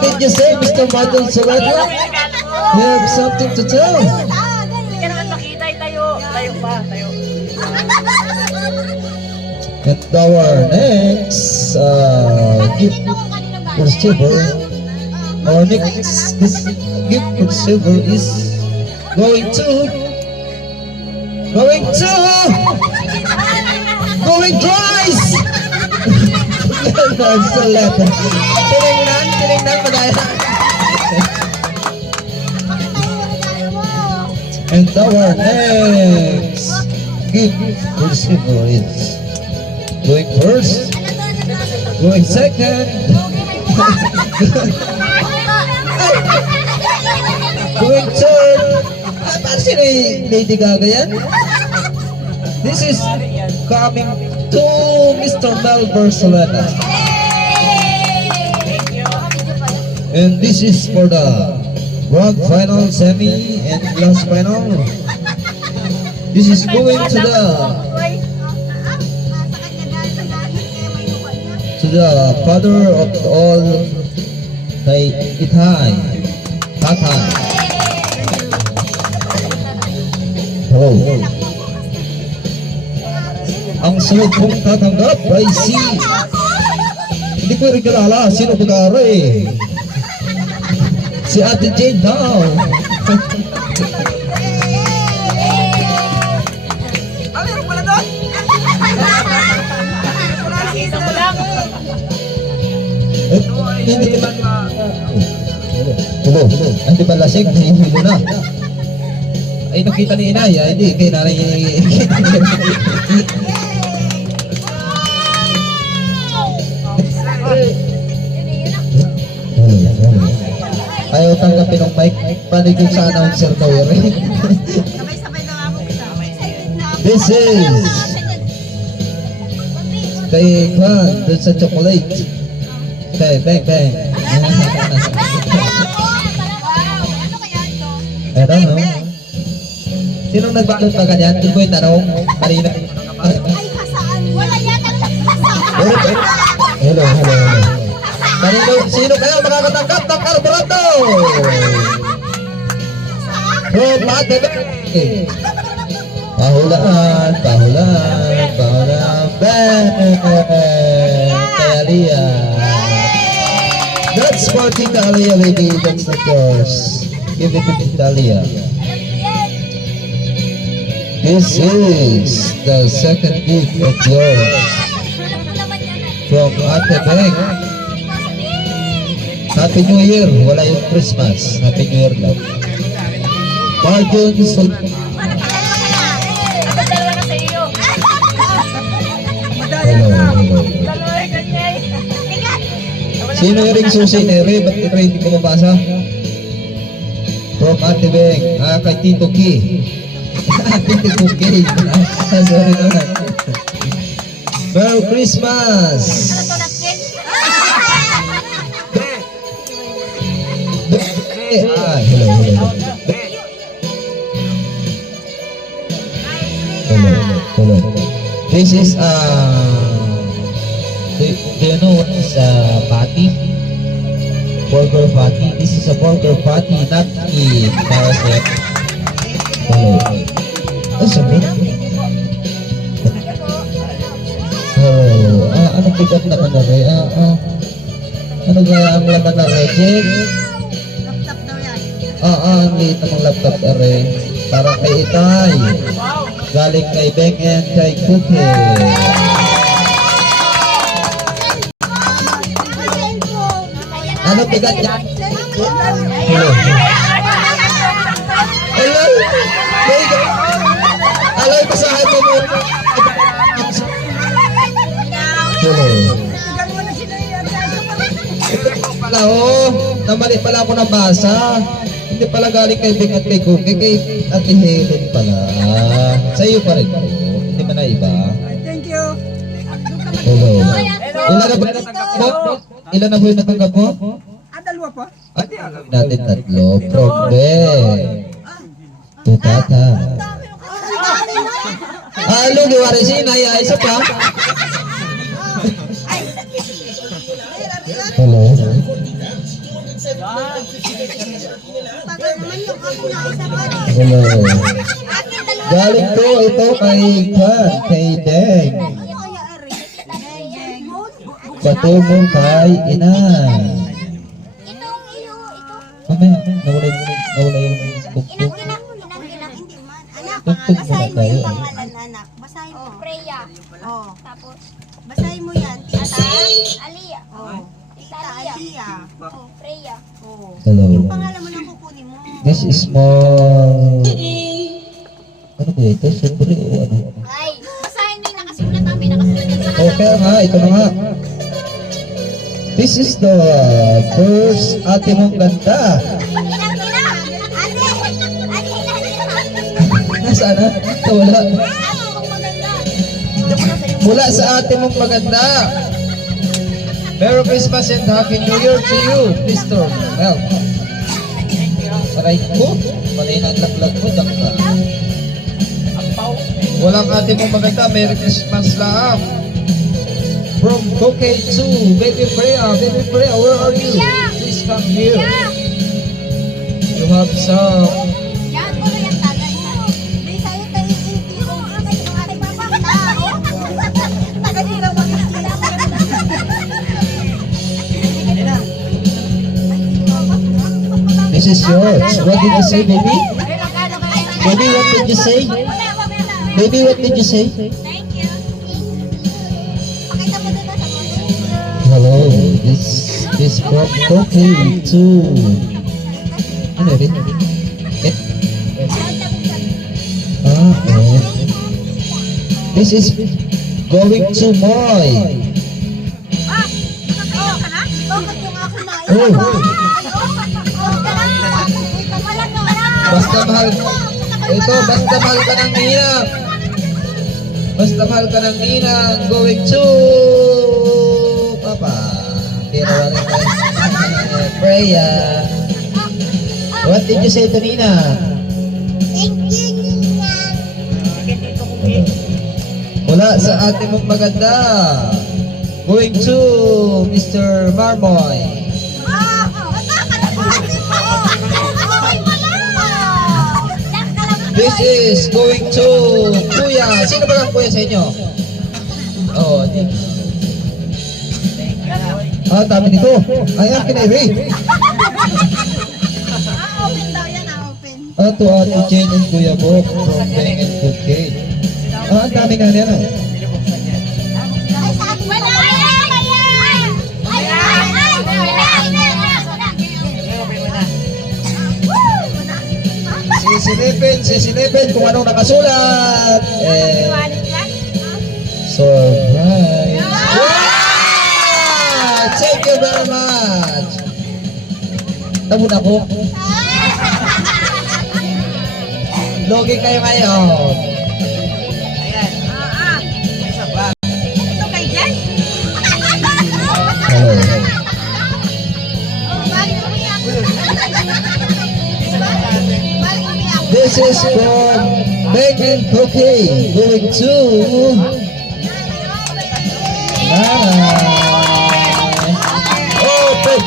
What did you say, Mr. Martin Solano? You have something to tell? Hindi ka naman makita, tayo. Tayo pa, tayo. And our next gift receiver, our next gift receiver is going twice. That's the letter. Tinignan mo dahil. And our next gift receiver is going first, going second, going third. Parang sino yung Lady Gaga yan? This is coming to Mr. Mel Barcelona. And this is for the grand final, semi, and last final. This is going to the father of all, kay Itay, Tatay. Oh. Ang sunod kong tatanggap ay hindi ko rin kilala sino pag-aaral eh. Si Ate Jane daw. Meron pala doon? Nakita mo lang. Hindi ba hindi ba lasing? Hindi mo na. Ay nakita ni inay, hindi kay nanay. Ayaw tanggapin ng mic, panig yung sa announcer daw yun. Sabay-sabay na ako. This is kay Kwan, dun sa chocolate. Kay Bang Bang. I don't know. Sinong nagbalot ba ganyan? Doon ko yung tanong kanina. Ay, kasaan? Wala yatang kasaan. Hello. Sino kayo makakatanggap ng karburado? From Ate Beng. Pahulaan. Beng. Talia. That's for Tita Alia, baby. That's not yours. Give it to Tita Alia. This is the second gift of yours from Ate Beng. Happy New Year. Wala yung Christmas. Happy New Year lang. Martin Sol... Hello. Sino yung ring susi ni Ray? Ba't Ray hindi ko mabasa? From Ate Beng. Kay Tito Ki. Tito Ki. Sorry naman. Merry Christmas! Hello. This is do you know what is patty? Burger patty. This is a burger patty, not a parasite. Hello. Sabi? Anong bigat naman na rin? Ano kaya ang laman na rin? Laptop daw yan. Ang liit namang laptop na rin. Para kay Itay. Galing kay Beng and kay Cookie. Ano bigat niya? Hello. Alay, pasahan mo mo. Hello. Pala namali pala ako ng basa. Hindi pala galing kay Beng at kay Cookie, kay Ate Helen pala. Sa iyo pa rin. Hindi man na iba. Thank you. Hello. Ilan na po yung natanggap mo? Dalawa pa? At gagawin natin tatlo. From Beng to Tata. Lugi Warisin, ay isa pa. Hello. Tagal naman yung ako na isa pa. Hello. Akin dalawa. Galing to ito kay Kat, kay Deng. Ito kaya Ari. Deng. Patungong kay Ina. Itong iyo, ito. Mamaya, nawala yung bukbuk. Inang. Hindi man. Anak, Tugtog basahin mo muna tayo. yung pangalan, anak. Basahin mo. Freya. Oh. Tapos, Basahin mo yan. Tita. Alia. Oh. Tita Tita Alia. Alia. Oh, Freya. Oh. Hello. Yung pangalan mo lang kukunin mo. This is small. Ano ba ito? Siyempre o ano? Ay, basahin mo yung nakasulat namin. Nakasulat yan sa Okay nga, ito na nga. This is the first ate mong ganda. Inang. Ate. Nasaan na? Wala. Ano kung maganda? Mula sa ate mong maganda. Merry Christmas and Happy New Year to you, Mr. Mel. Aray ko, panay na ang laglag mo, dak ka. Walang ate mong maganda, Merry Christmas lang. From Bouquet to Baby Freya, where are you? Please come here. You have some. Yan, tuloy ang tagay. Hindi sa'yo tayo yung ating papa. Tagal nila This is yours. What did you say, baby? Baby, what did you say? Baby, what did you say? Thank you. Pakita mo dito sa mga. Hello, this from Bouquet to. Ano rin? Eh? This is going to Moy. Bakit yung ako na? Oh, basta mahal. Ito, basta mahal ka ng ninang. Basta mahal ka ng ninang. Going to Papa. Pero wala ka. Freya. What did you say to Nina? Thank you, Nina. Mula sa ate mong maganda. Going to Mr. Marmoy. This is going to Kuya. Sino ba ang kuya sa inyo? Oh, di. Dami nito. Ay, akin ay Ray. Open daw yan, open. To Ate Jane and Kuya Bo from Beng and Bouquet. Ang dami nga niya, no? Ay, sa atin Wala! Sisilipin kung anong nakasulat. Surprise. Wow! Thank you very much. Tamo na ko. Logi kayo ngayon. Ito kay Jen? Hello. Bakit umiyak? Bakit umiyak? This is from Beng and Bouquet going to Nana. Open.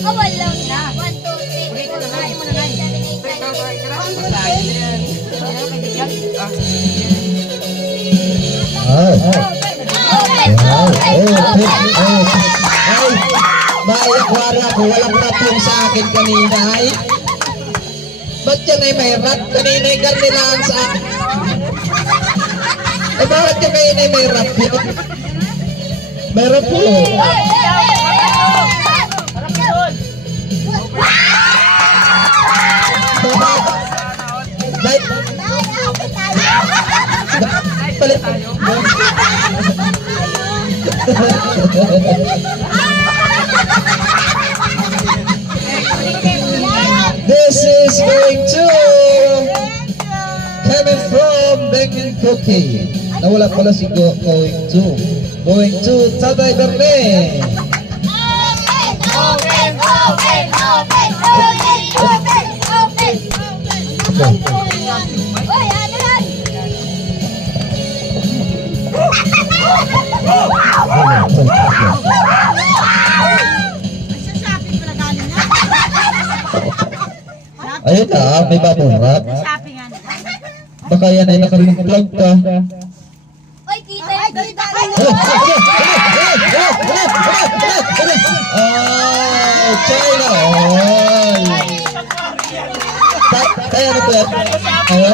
Oh, wala na. 1, 2, 3, 4, 5, 6, 7, 8, 9, 10. Ay, maiakwara ko, walang rap yung sa akin kanina ay. Ba't yan ay may rap? Kanina ay garni lang sa akin. Eh bakit yung kanina ay may rap yun? May rap po. Dahil, palit. This is going to coming from Beng and Bouquet. Nawala pala si going to Tatay Berne. Sa shopping pala galing na. Ayun na, may bubble wrap. Shopping ano. Baka yan ay naka-vlog ka. Oy, kita Ay, yung dito. Ah, China. Oh. Kaya ano po yan? Kaya?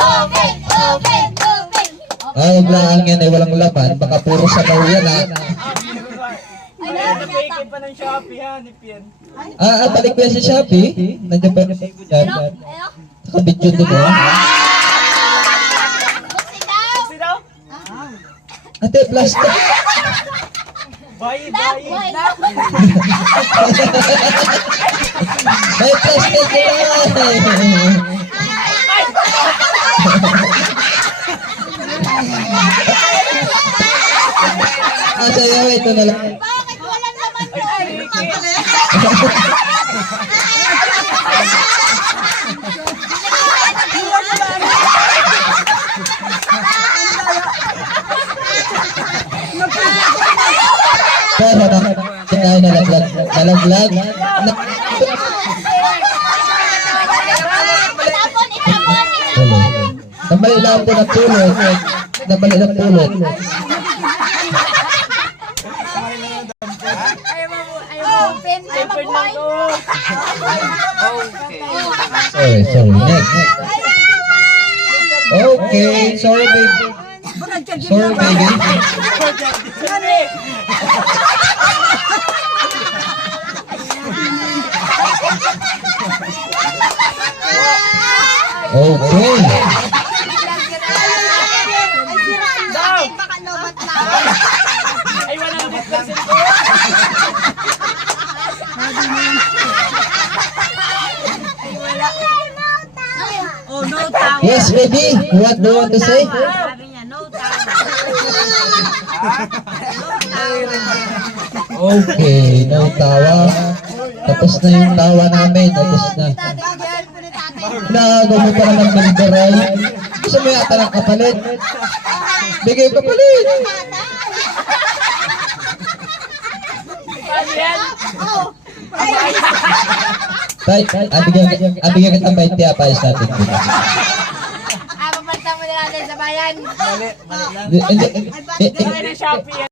Open, open, open. Ah, wag lang yan ay walang laman. Baka puro sabaw yan ha. Ay, Napigil pa ng Shopee ha, ni Pien. Balik ko yan sa Shopee. Nandiyan pa yan. Ayun. Nakabidyo doon ha. Buksin daw. Sino? Ate, plastic. Bayi, Daw, bayi. boy. May plastic yan. Sa'yo, ito na lang. Bakit wala naman yun? Pero kinain nalaglag. Nalaglag. Itapon, itapon. Nabali lang po ng pulot. Nabali ng pulot. Open, Tempered lang to. Sorry. Next. Okay. Sorry, baby. Sorry, baby. Okay. Baka lobat na. Ay, 100% ko. Oh, no towel. Yes, baby. What do you want to say? Sabi niya, no towel. Okay. No tawa. Tapos na yung tawa namin. Tapos na. Tatay, po ni tatay. Nagawa mo pa naman ng baray. Gusto mo yata ng kapalit? Bigay kapalit. Paano yan? Oh, Tay, bigyan kita ng 20 apayos natin. Papalitan mo na natin sa bayan. Mali lang. Hindi. Ay, ng Shopee yan.